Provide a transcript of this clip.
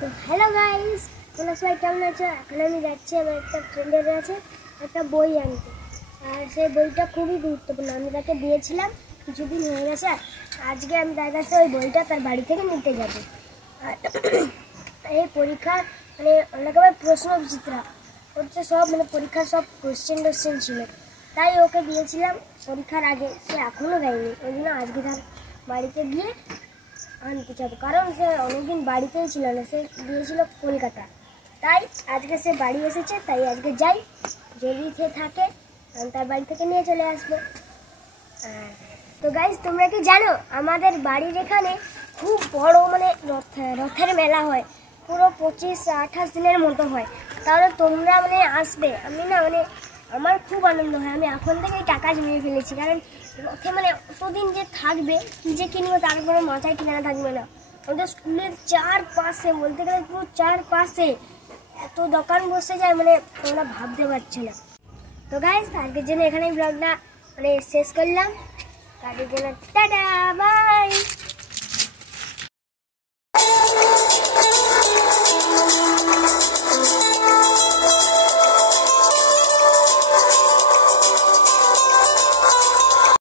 তো hello guys, তোমরা সবাই কেমন আছো? এখন আমি যাচ্ছি আমার একটা ফ্রেন্ডের কাছে একটা বই আনতে। আর সেই বইটা খুবই গুরুত্বপূর্ণ। আমি তাকে দিয়েছিলাম, কিছুদিন হয়ে গেছে। আজকে আমি তার কাছে ওই বইটা তার বাড়ি থেকে নিতে যাবো। আর এই পরীক্ষা মানে অনেকবার প্রশ্ন বিচিত্র হচ্ছে, সব মানে পরীক্ষার সব কোশ্চেন ছিল, তাই ওকে দিয়েছিলাম পরীক্ষার আগে। সে এখনও দেয়নি, ওই জন্য আজকে তার বাড়িতে গিয়ে আনতে যাবো, কারণ সে অনেকদিন বাড়িতেই ছিল না, সে গিয়েছিল কলকাতা। তাই আজকে সে বাড়ি এসেছে, তাই আজকে যাই। যদি সে থাকে আমি তার বাড়ি থেকে নিয়ে চলে আসবো। তো গাইস, তোমরা কি জানো আমাদের বাড়ির এখানে খুব বড় মানে রথের মেলা হয়, পুরো 25-28 দিনের মতো হয়। তাহলে তোমরা মানে আসবে। আমি না মানে আমার খুব আনন্দ হয়। আমি এখন থেকেই টাকা জমিয়ে ফেলেছি, কারণ রথে মানে অতদিন যে থাকবে, কী যে কিনবো তার কোনো মাথায় ঠিকানা থাকবে না। আমাদের স্কুলের চারপাশে, বলতে গেলে পুরো চারপাশে এত দোকান বসে যায়, মানে তোমরা ভাবতে পারছো না। তো গাইস, আজকের জন্য এখানেই ব্লগটা মানে শেষ করলাম। তাদের জন্য টাটা, বাই।